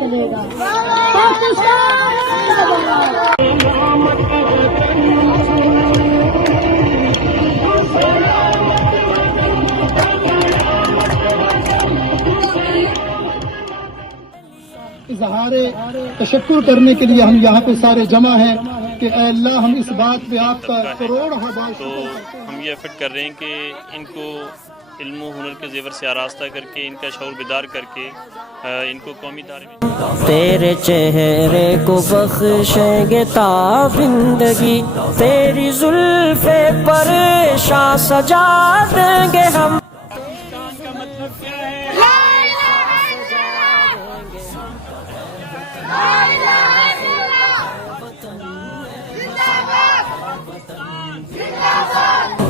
چلے گا۔ پاکستان زندہ باد۔ اظہار تشکر کرنے کے لیے ہم یہاں پہ سارے جمع ہیں کہ اے اللہ ہم اس بات پہ آپ کا کروڑ ہزار تو ہم یہ ایفرٹ کر رہے ہیں کہ ان کو علم و ہنر کے زیور سے آراستہ کر کے ان کا شعور بیدار کر کے ان کو قومی ادارے میں تیرے چہرے کو بخشیں گے تابندگی، تیری زلف پر شاہ سجا دیں گے ہم۔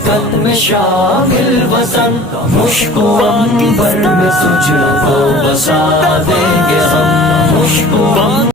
قلب میں شامل وطن، مشک و عنبر میں تجھ کو بسا دیں گے ہم، مشک و